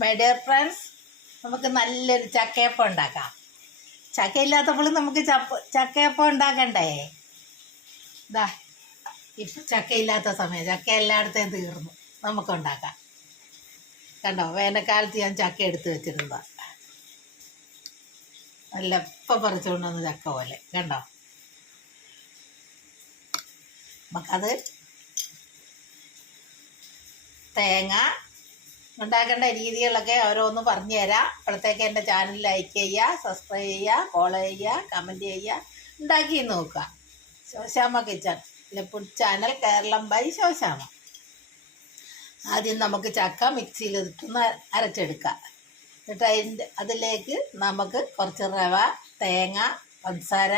My dear friends, നമുക്ക് നല്ലൊരു ചക്കയപ്പം ഉണ്ടാക്കാം. ചക്കയില്ലാത്തപ്പോൾ നമുക്ക് ചക്കയപ്പം ഉണ്ടാക്കണ്ടേ? ഇതാ ഇപ്പം ചക്കയില്ലാത്ത സമയം, ചക്ക എല്ലായിടത്തേയും തീർന്നു. നമുക്കുണ്ടാക്കാം. കണ്ടോ, വേനൽക്കാലത്ത് ഞാൻ ചക്ക എടുത്ത് വെച്ചിരുന്നതാണ്. നല്ല ഇപ്പം പറിച്ചുകൊണ്ട് വന്ന ചക്ക പോലെ കണ്ടോ. നമുക്കത് തേങ്ങ ഉണ്ടാക്കേണ്ട രീതികളൊക്കെ ഓരോന്ന് പറഞ്ഞു തരാം. അപ്പോഴത്തേക്ക് എൻ്റെ ചാനൽ ലൈക്ക് ചെയ്യുക, സബ്സ്ക്രൈബ് ചെയ്യുക, ഫോളോ ചെയ്യുക, കമൻറ്റ് ചെയ്യുക, ഉണ്ടാക്കി നോക്കുക. Soshamma kitchen food channel, Keralam by Soshamma. ആദ്യം നമുക്ക് ചക്ക മിക്സിയിൽ ഇട്ടൊന്ന് അരച്ചെടുക്കാം. എന്നിട്ട് അതിലേക്ക് നമുക്ക് കുറച്ച് റവ, തേങ്ങ, പഞ്ചസാര,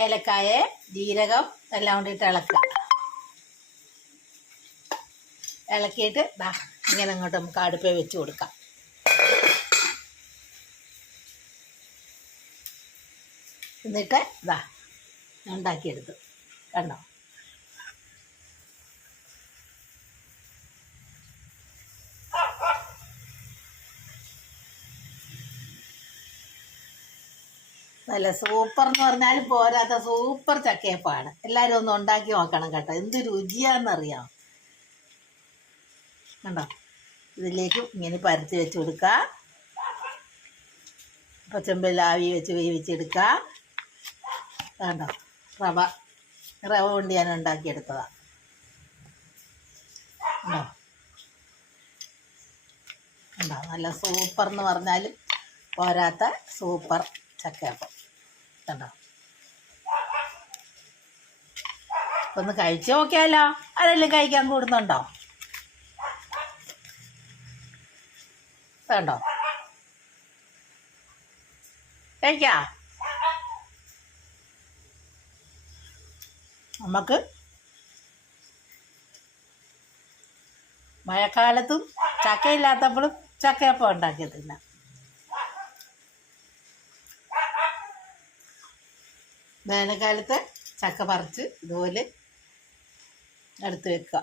ഏലക്കായ, ജീരകം എല്ലാം കൊണ്ടിട്ട് ഇളക്കുക. ഇളക്കിയിട്ട് ഇങ്ങനെ അങ്ങോട്ട് നമുക്ക് അടുപ്പേ വെച്ച് കൊടുക്കാം. എന്നിട്ട് ഉണ്ടാക്കിയെടുത്തു. കണ്ടോ, നല്ല സൂപ്പർ എന്ന് പറഞ്ഞാലും പോരാത്ത സൂപ്പർ ചക്കയപ്പാണ്. എല്ലാവരും ഒന്ന് ഉണ്ടാക്കി നോക്കണം കേട്ടോ. എന്ത് രുചിയാണെന്നറിയാം. കണ്ടോ, ഇതിലേക്ക് ഇങ്ങനെ പരത്തി വെച്ച് കൊടുക്കുക. അപ്പോൾ ചെമ്പിൽ ആവി വെച്ച് വേവിച്ചെടുക്കുക. കണ്ടോ, റവ കൊണ്ട് ഞാൻ ഉണ്ടാക്കിയെടുത്തതാണ്. കണ്ടോ കണ്ടോ, നല്ല സൂപ്പർ എന്ന് പറഞ്ഞാലും പോരാത്ത സൂപ്പർ ചക്കയപ്പം. കണ്ടോ, ഒന്ന് കഴിച്ചു നോക്കിയാലോ? ആരെങ്കിലും കഴിക്കാൻ കൂടുന്നുണ്ടോ? കണ്ടോ, കഴിക്കാം. നമുക്ക് മഴക്കാലത്തും ചക്കയില്ലാത്തപ്പോഴും ചക്കയപ്പം ഉണ്ടാക്കി തിന്നാം. വേനൽക്കാലത്ത് ചക്ക പറിച്ച് ഇതുപോലെ എടുത്ത് വെക്കുക.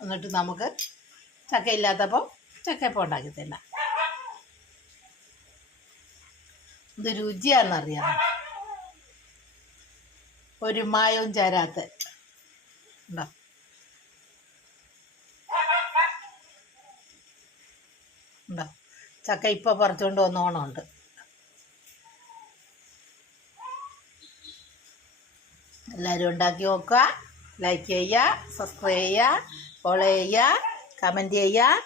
എന്നിട്ട് നമുക്ക് ചക്കയില്ലാത്തപ്പോൾ ചക്കയപ്പം ഉണ്ടാക്കി തിന്നാം. ഇത് രുചിയാണെന്നറിയാം. ഒരു മായവും ചേരാത്ത. ഉണ്ടോ, ഉണ്ടോ, ചക്ക ഇപ്പോൾ പറിച്ചുകൊണ്ട് വന്നോണമുണ്ട്. എല്ലാവരും ഉണ്ടാക്കി നോക്കുക. ലൈക്ക് ചെയ്യുക, സബ്സ്ക്രൈബ് ചെയ്യുക, ഫോളോ ചെയ്യുക, കമൻറ്റ് ചെയ്യുക.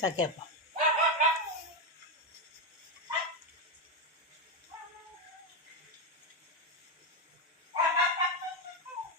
ചക്കയപ്പം.